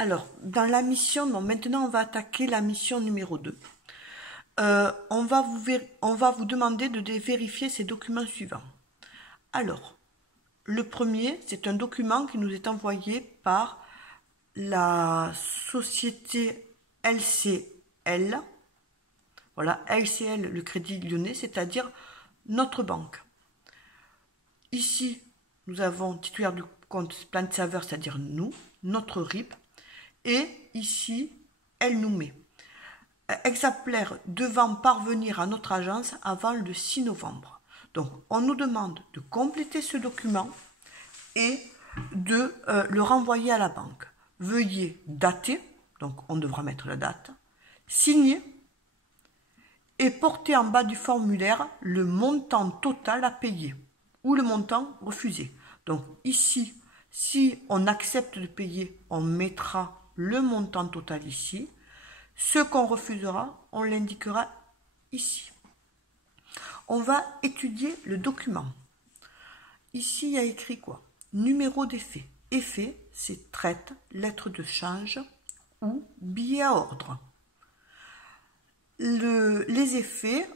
Alors, dans la mission, donc maintenant on va attaquer la mission numéro 2. On va vous demander de vérifier ces documents suivants. Alors, le premier, c'est un document qui nous est envoyé par la société LCL. Voilà, LCL, le Crédit Lyonnais, c'est-à-dire notre banque. Ici, nous avons titulaire du compte Plan de Saveur, c'est-à-dire nous, notre RIB. Et ici, elle nous met exemplaire devant parvenir à notre agence avant le 6 novembre. Donc, on nous demande de compléter ce document et de le renvoyer à la banque. Veuillez dater, donc on devra mettre la date, signer et porter en bas du formulaire le montant total à payer ou le montant refusé. Donc ici, si on accepte de payer, on mettra le montant total ici. Ce qu'on refusera, on l'indiquera ici. On va étudier le document. Ici, il y a écrit quoi? Numéro d'effet. Effet, c'est traite, lettre de change ou billet à ordre. Les effets,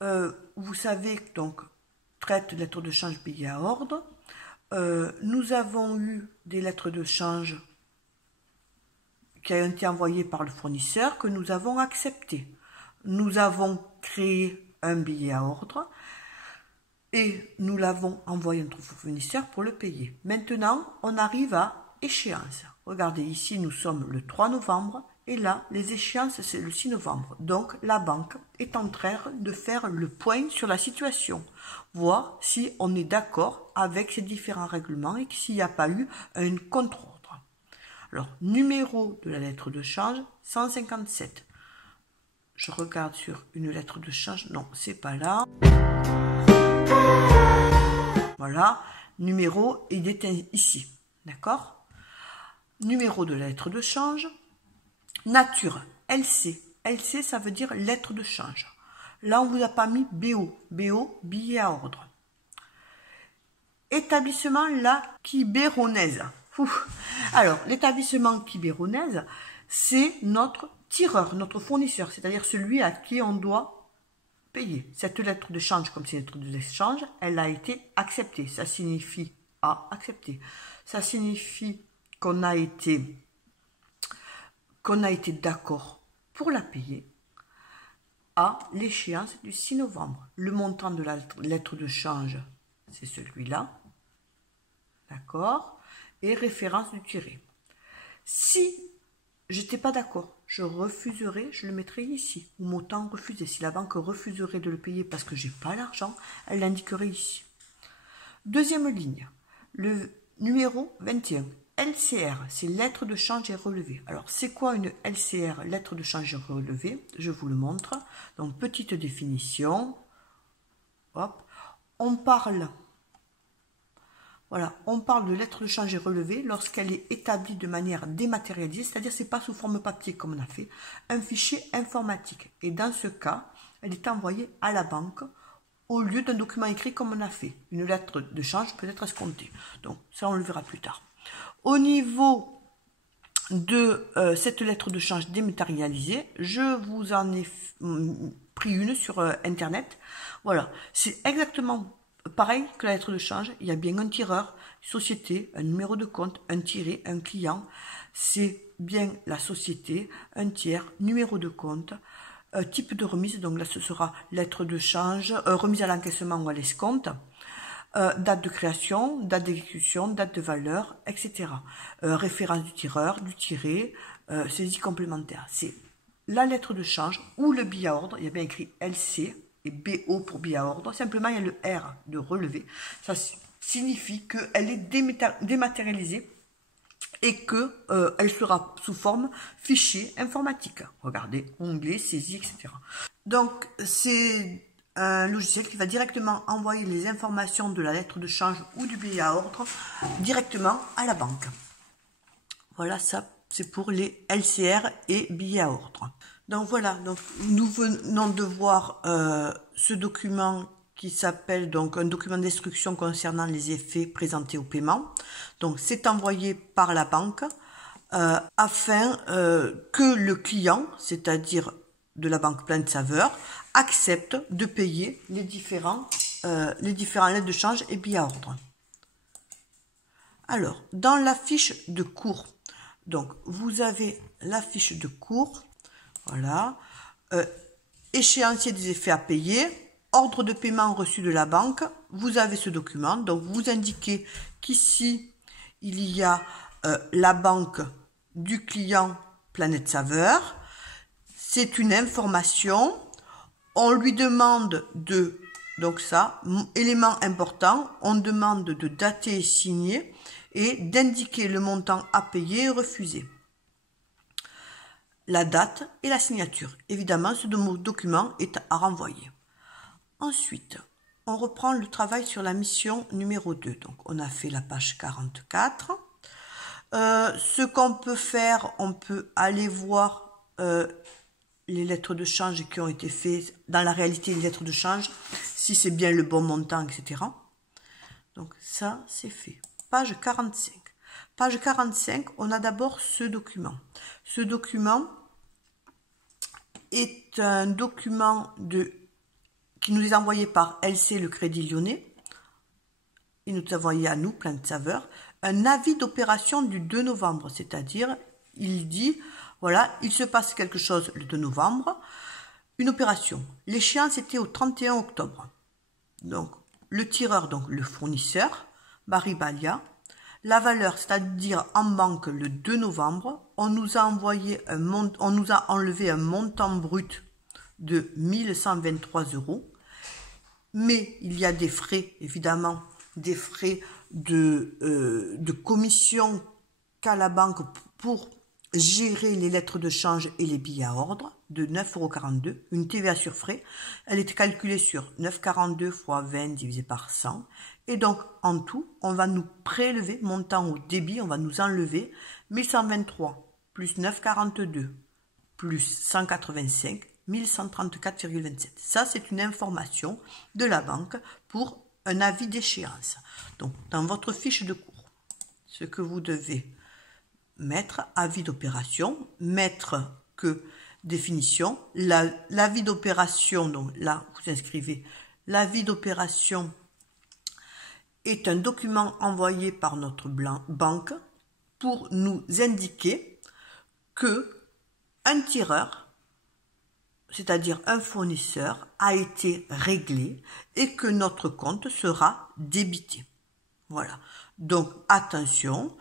vous savez, donc, traite, lettre de change, billet à ordre. Nous avons eu des lettres de change qui ont été envoyées par le fournisseur que nous avons acceptées. Nous avons créé un billet à ordre et nous l'avons envoyé à notre fournisseur pour le payer. Maintenant, on arrive à échéance. Regardez, ici, nous sommes le 3 novembre et là, les échéances, c'est le 6 novembre. Donc, la banque est en train de faire le point sur la situation, voir si on est d'accord avec ces différents règlements et s'il n'y a pas eu un contre-ordre. Alors, numéro de la lettre de change, 157. Je regarde sur une lettre de change. Non, c'est pas là. Voilà. Numéro, il est ici. D'accord? Numéro de la lettre de change. Nature, LC. LC, ça veut dire lettre de change. Là, on ne vous a pas mis BO. BO, billet à ordre. Établissement La Quiberonnaise. Alors, l'établissement Quiberonnaise, c'est notre tireur, notre fournisseur, c'est-à-dire celui à qui on doit payer. Cette lettre de change, comme c'est une lettre d'échange, elle a été acceptée. Ça signifie accepté. Ça signifie qu'on a été d'accord pour la payer à l'échéance du 6 novembre. Le montant de la lettre de change, c'est celui-là. D'accord? Et référence du tiré. Si je n'étais pas d'accord, je refuserais, je le mettrais ici, ou montant refusé. Si la banque refuserait de le payer parce que j'ai pas l'argent, elle l'indiquerait ici. Deuxième ligne, le numéro 21, LCR, c'est lettre de change et relevé. Alors, c'est quoi une LCR, lettre de change et relevé? Je vous le montre. Donc, petite définition. Hop. On parle de lettre de change et relevé lorsqu'elle est établie de manière dématérialisée, c'est-à-dire c'est pas sous forme papier comme on a fait, un fichier informatique. Et dans ce cas, elle est envoyée à la banque au lieu d'un document écrit comme on a fait. Une lettre de change peut être escomptée. Donc ça, on le verra plus tard. Au niveau de cette lettre de change dématérialisée, je vous en ai pris une sur Internet. Voilà, c'est exactement pareil que la lettre de change, il y a bien un tireur, société, un numéro de compte, un tiré, un client. C'est bien la société, un tiers, numéro de compte, type de remise. Donc là, ce sera lettre de change, remise à l'encaissement ou à l'escompte, date de création, date d'exécution, date de valeur, etc. Référence du tireur, du tiré, saisie complémentaire. C'est la lettre de change ou le billet à ordre. Il y a bien écrit LC. Et BO pour billet à ordre, simplement il y a le R de relevé. Ça signifie qu'elle est dématérialisée et qu'elle sera sous forme fichier informatique. Regardez, onglet, saisie, etc. Donc c'est un logiciel qui va directement envoyer les informations de la lettre de change ou du billet à ordre directement à la banque. Voilà, ça c'est pour les LCR et billets à ordre. Donc voilà, donc nous venons de voir ce document qui s'appelle donc un document d'instruction concernant les effets présentés au paiement. Donc c'est envoyé par la banque afin que le client, c'est-à-dire de la banque Planète Saveur, accepte de payer les différents lettres de change et billets à ordre. Alors, dans la fiche de cours, donc vous avez la fiche de cours, voilà, échéancier des effets à payer, ordre de paiement reçu de la banque, vous avez ce document, donc vous indiquez qu'ici, il y a la banque du client Planète Saveur, c'est une information, on lui demande de, donc ça, élément important, on demande de dater et signer et d'indiquer le montant à payer et refuser. La date et la signature. Évidemment, ce document est à renvoyer. Ensuite, on reprend le travail sur la mission numéro 2. Donc, on a fait la page 44. Ce qu'on peut faire, on peut aller voir les lettres de change qui ont été faites, dans la réalité, les lettres de change, si c'est bien le bon montant, etc. Donc, ça, c'est fait. Page 45. Page 45, on a d'abord ce document. Ce document est un document qui nous est envoyé par LC, le Crédit Lyonnais. Il nous a envoyé à nous, Planète Saveur, un avis d'opération du 2 novembre. C'est-à-dire, il dit, voilà, il se passe quelque chose le 2 novembre. Une opération. L'échéance était au 31 octobre. Donc, le tireur, donc le fournisseur, Baribalia. La valeur, c'est-à-dire en banque le 2 novembre, on nous a enlevé un montant brut de 1123 €. Mais il y a des frais, évidemment, des frais de commission qu'a la banque pour gérer les lettres de change et les billets à ordre de 9,42 €, une TVA sur frais. Elle est calculée sur 9,42 fois 20 divisé par 100. Et donc, en tout, on va nous prélever, montant au débit, on va nous enlever 1123 plus 9,42 plus 185, 1134,27. Ça, c'est une information de la banque pour un avis d'échéance. Donc, dans votre fiche de cours, ce que vous devez mettre, avis d'opération, mettre que définition, l'avis d'opération, donc là, vous inscrivez l'avis d'opération est un document envoyé par notre banque pour nous indiquer que un tireur, c'est-à-dire un fournisseur, a été réglé et que notre compte sera débité. Voilà. Donc, attention,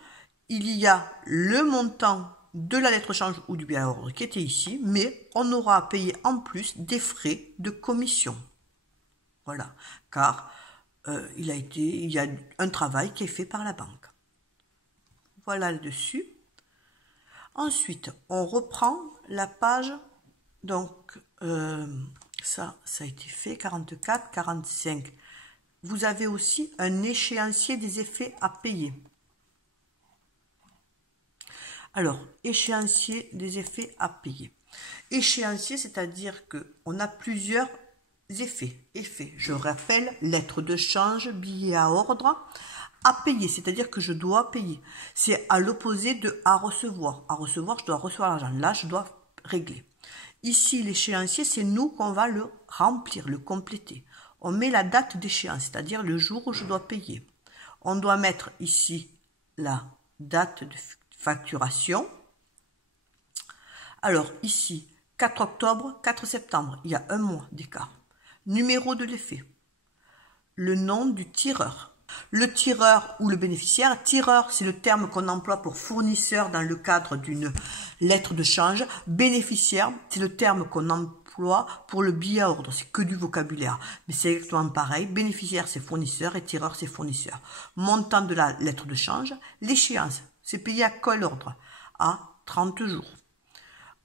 il y a le montant de la lettre change ou du billet à ordre qui était ici, mais on aura à payer en plus des frais de commission. Voilà. Car il y a un travail qui est fait par la banque. Voilà le dessus. Ensuite, on reprend la page, donc ça a été fait, 44, 45. Vous avez aussi un échéancier des effets à payer. Alors, échéancier des effets à payer. Échéancier, c'est-à-dire qu'on a plusieurs effets. Je rappelle, lettre de change, billet à ordre, à payer, c'est-à-dire que je dois payer. C'est à l'opposé de à recevoir. À recevoir, je dois recevoir l'argent. Là, je dois régler. Ici, l'échéancier, c'est nous qu'on va le remplir, le compléter. On met la date d'échéance, c'est-à-dire le jour où je dois payer. On doit mettre ici la date de facturation. Alors, ici, 4 octobre, 4 septembre, il y a un mois d'écart. Numéro de l'effet. Le nom du tireur. Le tireur ou le bénéficiaire. Tireur, c'est le terme qu'on emploie pour fournisseur dans le cadre d'une lettre de change. Bénéficiaire, c'est le terme qu'on emploie pour le billet à ordre. C'est que du vocabulaire. Mais c'est exactement pareil. Bénéficiaire, c'est fournisseur et tireur, c'est fournisseur. Montant de la lettre de change. L'échéance, c'est payé à quel ordre? À 30 jours.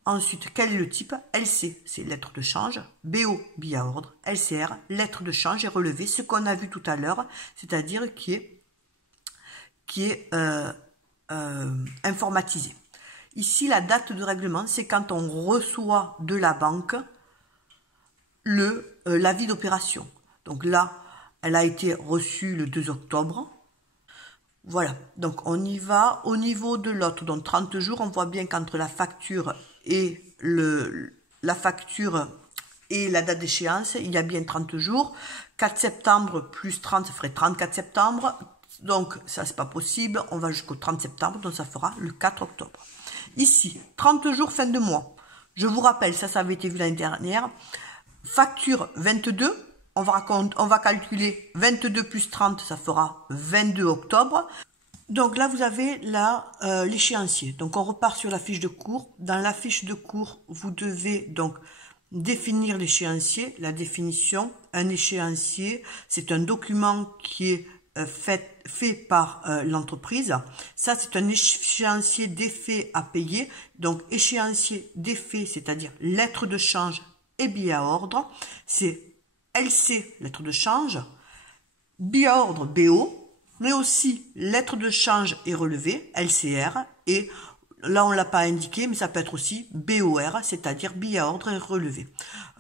Ensuite, quel est le type? LC, c'est lettre de change. BO, billet à ordre. LCR, lettre de change et relevé, ce qu'on a vu tout à l'heure, c'est-à-dire qui est informatisé. Ici, la date de règlement, c'est quand on reçoit de la banque l'avis d'opération. Donc là, elle a été reçue le 2 octobre. Voilà, donc on y va. Au niveau de l'autre, donc 30 jours, on voit bien qu'entre la facture et la date d'échéance, il y a bien 30 jours. 4 septembre plus 30, ça ferait 34 septembre. Donc ça, c'est pas possible. On va jusqu'au 30 septembre, donc ça fera le 4 octobre. Ici, 30 jours fin de mois. Je vous rappelle, ça avait été vu l'année dernière. Facture 22. On va calculer 22 plus 30, ça fera 22 octobre. Donc là, vous avez l'échéancier. Donc on repart sur la fiche de cours. Dans la fiche de cours, vous devez donc définir l'échéancier. La définition, un échéancier, c'est un document qui est fait par l'entreprise. Ça, c'est un échéancier d'effet à payer. Donc échéancier d'effet, c'est-à-dire lettre de change et billet à ordre. C'est LC, lettre de change, billet à ordre, BO, mais aussi lettre de change et relevé, LCR, et là on ne l'a pas indiqué, mais ça peut être aussi BOR, c'est-à-dire billet à ordre et relevé.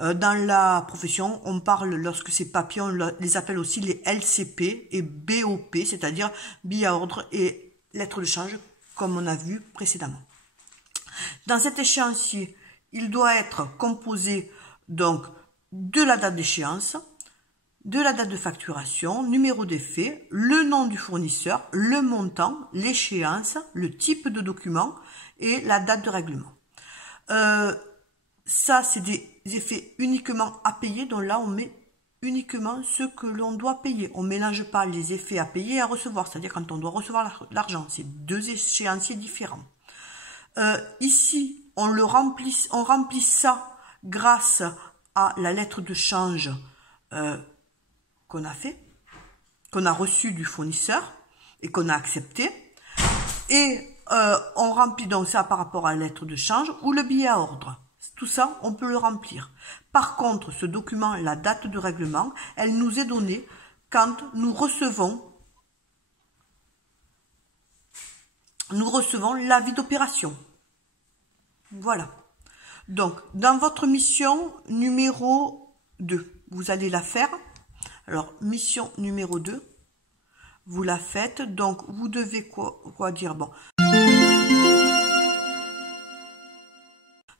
Dans la profession, on parle, lorsque ces papiers, on les appelle aussi les LCP et BOP, c'est-à-dire billet à ordre et lettre de change, comme on a vu précédemment. Dans cet échéancier, il doit être composé donc de la date d'échéance, de la date de facturation, numéro d'effet, le nom du fournisseur, le montant, l'échéance, le type de document et la date de règlement. Ça, c'est des effets uniquement à payer, donc là, on met uniquement ce que l'on doit payer. On ne mélange pas les effets à payer et à recevoir, c'est-à-dire quand on doit recevoir l'argent. C'est deux échéanciers différents. Ici, on remplit ça grâce à la lettre de change qu'on a reçue du fournisseur et qu'on a accepté. Et on remplit donc ça par rapport à la lettre de change ou le billet à ordre. Tout ça, on peut le remplir. Par contre, ce document, la date de règlement, elle nous est donnée quand nous recevons l'avis d'opération. Voilà. Donc, dans votre mission numéro 2, vous allez la faire. Alors, mission numéro 2, vous la faites. Donc, vous devez quoi dire? Bon.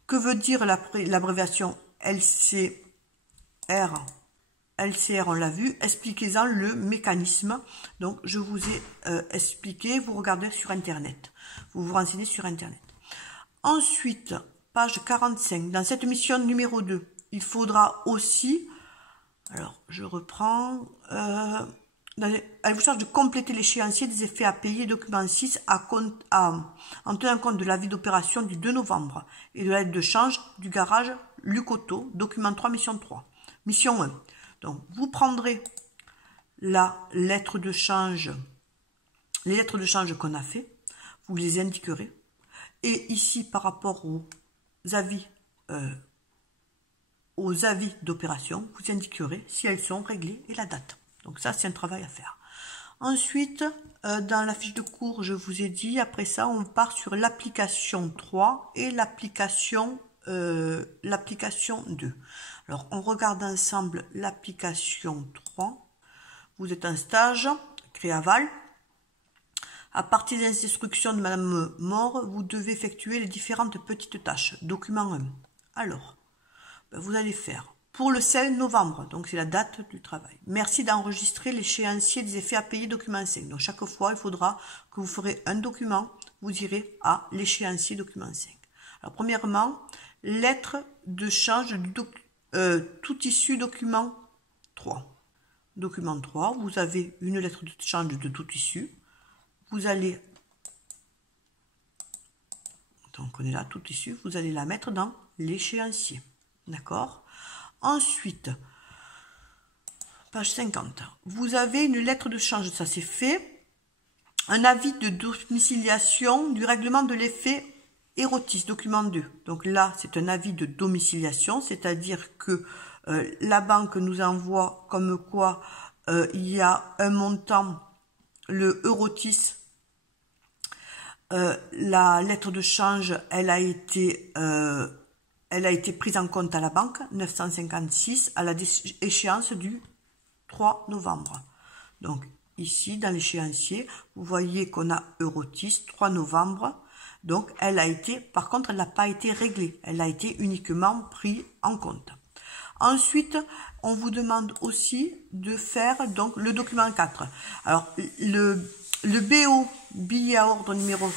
Que veut dire l'abréviation LCR? LCR, on l'a vu. Expliquez-en le mécanisme. Donc, je vous ai expliqué. Vous regardez sur Internet. Vous vous renseignez sur Internet. Ensuite, page 45. Dans cette mission numéro 2, il faudra aussi... Alors, je reprends. Elle vous charge de compléter l'échéancier des effets à payer, document 6, en tenant compte de l'avis d'opération du 2 novembre et de l'aide de change du garage Lucoto, document 3, mission 3. Mission 1. Donc, vous prendrez la lettre de change, les lettres de change qu'on a fait, vous les indiquerez. Et ici, par rapport aux avis d'opération, vous indiquerez si elles sont réglées et la date. Donc ça, c'est un travail à faire. Ensuite, dans la fiche de cours, je vous ai dit, après ça, on part sur l'application 3 et l'application 2. Alors, on regarde ensemble l'application 3. Vous êtes en stage, Créaval. À partir des instructions de Madame More, vous devez effectuer les différentes petites tâches. Document 1. Alors, vous allez faire pour le 16 novembre, donc c'est la date du travail. Merci d'enregistrer l'échéancier des effets à payer, document 5. Donc chaque fois, il faudra que vous ferez un document, vous irez à l'échéancier document 5. Alors premièrement, lettre de change du tout issu document 3. Document 3, vous avez une lettre de change de tout issu. Vous allez, donc on est là, tout issu, vous allez la mettre dans l'échéancier. D'accord? Ensuite, page 50, vous avez une lettre de change, ça c'est fait. Un avis de domiciliation du règlement de l'effet Erotis, document 2. Donc là, c'est un avis de domiciliation, c'est-à-dire que la banque nous envoie comme quoi il y a un montant, le Erotis, la lettre de change, elle a été prise en compte à la banque, 956, à la échéance du 3 novembre. Donc, ici dans l'échéancier, vous voyez qu'on a Eurotis 3 novembre. Donc, elle a été, par contre, elle n'a pas été réglée. Elle a été uniquement prise en compte. Ensuite, on vous demande aussi de faire donc le document 4. Alors, le BO, billet à ordre numéro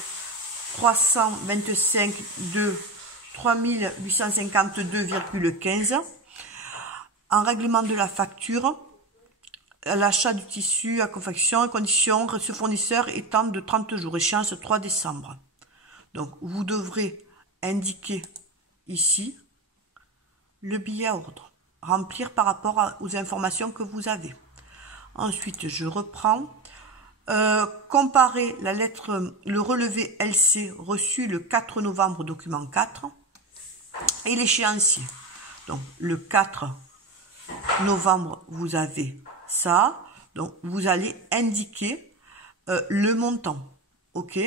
325 de 3852,15. En règlement de la facture, l'achat du tissu à confection, conditions, ce fournisseur étant de 30 jours, échéance 3 décembre. Donc, vous devrez indiquer ici le billet à ordre, remplir par rapport aux informations que vous avez. Ensuite, je reprends. Comparer la lettre, le relevé LC reçu le 4 novembre, document 4, et l'échéancier. Donc, le 4 novembre, vous avez ça. Donc, vous allez indiquer le montant. OK?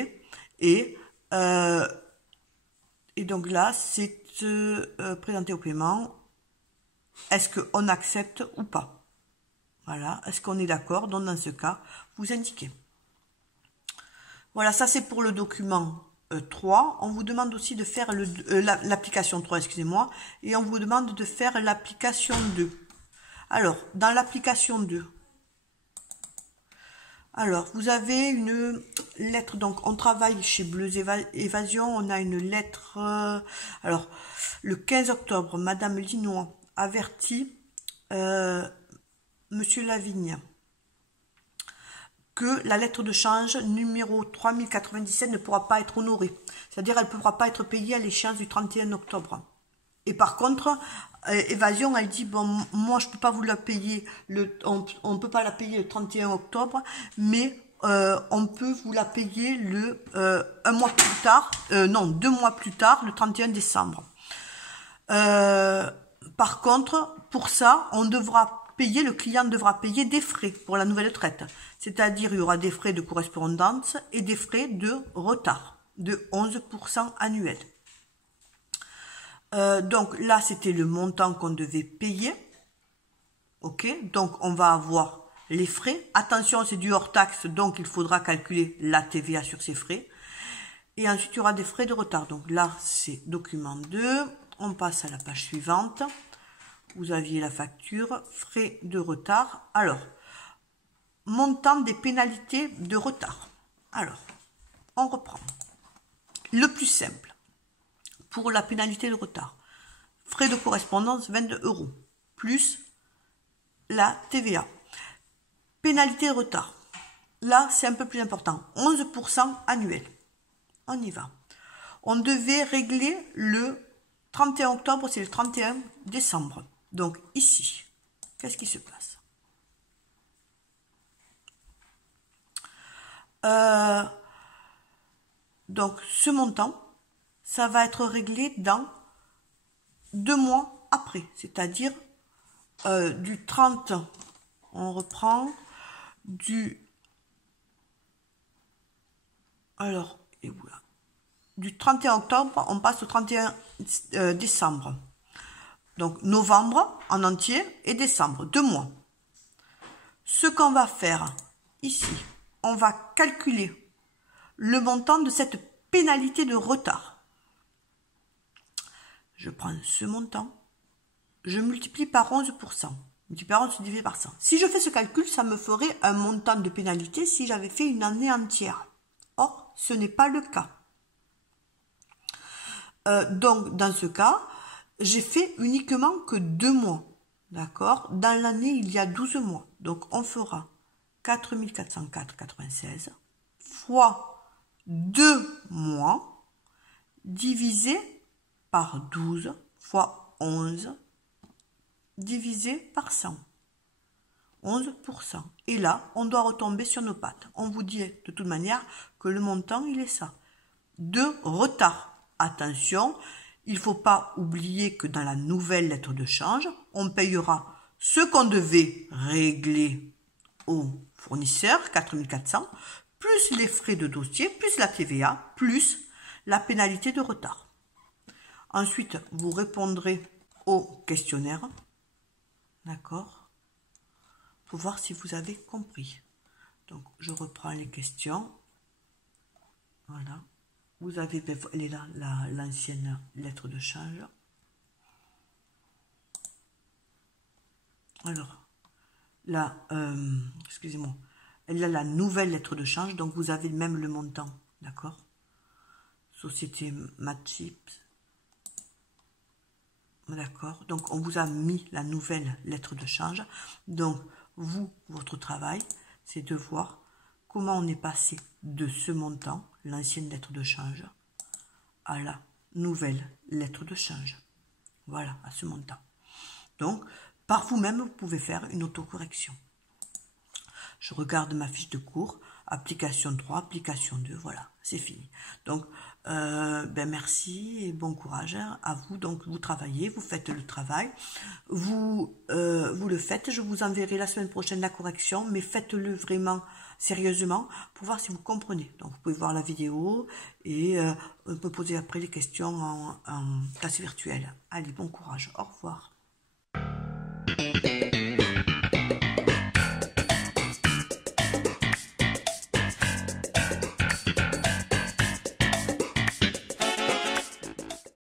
Et donc là, c'est présenté au paiement. Est-ce qu'on accepte ou pas? Voilà. Est-ce qu'on est d'accord? Donc, dans ce cas, vous indiquez. Voilà, ça c'est pour le document 3. On vous demande aussi de faire l'application 3, excusez-moi. Et on vous demande de faire l'application 2. Alors, dans l'application 2, alors, vous avez une lettre, donc on travaille chez Bleues Évasion, on a une lettre, alors, le 15 octobre, Madame Linois avertit Monsieur Lavigne que la lettre de change numéro 3097 ne pourra pas être honorée. C'est-à-dire, elle ne pourra pas être payée à l'échéance du 31 octobre. Et par contre, Évasion, elle dit, bon, moi, je ne peux pas vous la payer, on ne peut pas la payer le 31 octobre, mais on peut vous la payer un mois plus tard, non, 2 mois plus tard, le 31 décembre. Par contre, pour ça, le client devra payer des frais pour la nouvelle traite. C'est-à-dire, il y aura des frais de correspondance et des frais de retard de 11% annuel. Donc là, c'était le montant qu'on devait payer. OK? Donc, on va avoir les frais. Attention, c'est du hors taxe, donc il faudra calculer la TVA sur ces frais. Et ensuite, il y aura des frais de retard. Donc là, c'est document 2. On passe à la page suivante. Vous aviez la facture, frais de retard. Alors, montant des pénalités de retard. Alors, on reprend. Le plus simple, pour la pénalité de retard, frais de correspondance 22 €, plus la TVA. Pénalité de retard, là c'est un peu plus important, 11% annuel. On y va. On devait régler le 31 octobre, c'est le 31 décembre. Donc ici, qu'est-ce qui se passe? Donc ce montant, ça va être réglé dans 2 mois après, c'est-à-dire du 30, on reprend, et voilà, du 31 octobre, on passe au 31 décembre. Donc novembre en entier et décembre, 2 mois. Ce qu'on va faire ici, on va calculer le montant de cette pénalité de retard. Je prends ce montant, je multiplie par 11%. Multiplié par 11 divisé par 100. Si je fais ce calcul, ça me ferait un montant de pénalité si j'avais fait une année entière. Or, ce n'est pas le cas. Donc, dans ce cas, j'ai fait uniquement que 2 mois. D'accord? Dans l'année, il y a 12 mois. Donc, on fera 4404,96 fois 2 mois divisé par 12 fois 11 divisé par 100. 11%. Et là, on doit retomber sur nos pattes. On vous dit de toute manière que le montant, il est ça. De retard. Attention, il ne faut pas oublier que dans la nouvelle lettre de change, on payera ce qu'on devait régler au fournisseur, 4400, plus les frais de dossier, plus la TVA, plus la pénalité de retard. Ensuite, vous répondrez au questionnaire. D'accord? Pour voir si vous avez compris. Donc, je reprends les questions. Voilà. Vous avez, elle est là, l'ancienne lettre de change. Alors, là, excusez-moi, elle a la nouvelle lettre de change, donc vous avez même le montant, d'accord? Société Matchips. D'accord, donc on vous a mis la nouvelle lettre de change. Donc, vous, votre travail, c'est de voir comment on est passé de ce montant, l'ancienne lettre de change, à la nouvelle lettre de change. Voilà, à ce montant. Donc, par vous-même, vous pouvez faire une autocorrection. Je regarde ma fiche de cours, application 3, application 2, voilà, c'est fini. Donc, merci et bon courage à vous. Donc, vous travaillez, vous faites le travail, vous le faites. Je vous enverrai la semaine prochaine la correction, mais faites-le vraiment sérieusement pour voir si vous comprenez. Donc, vous pouvez voir la vidéo et on peut poser après les questions en classe virtuelle. Allez, bon courage, au revoir.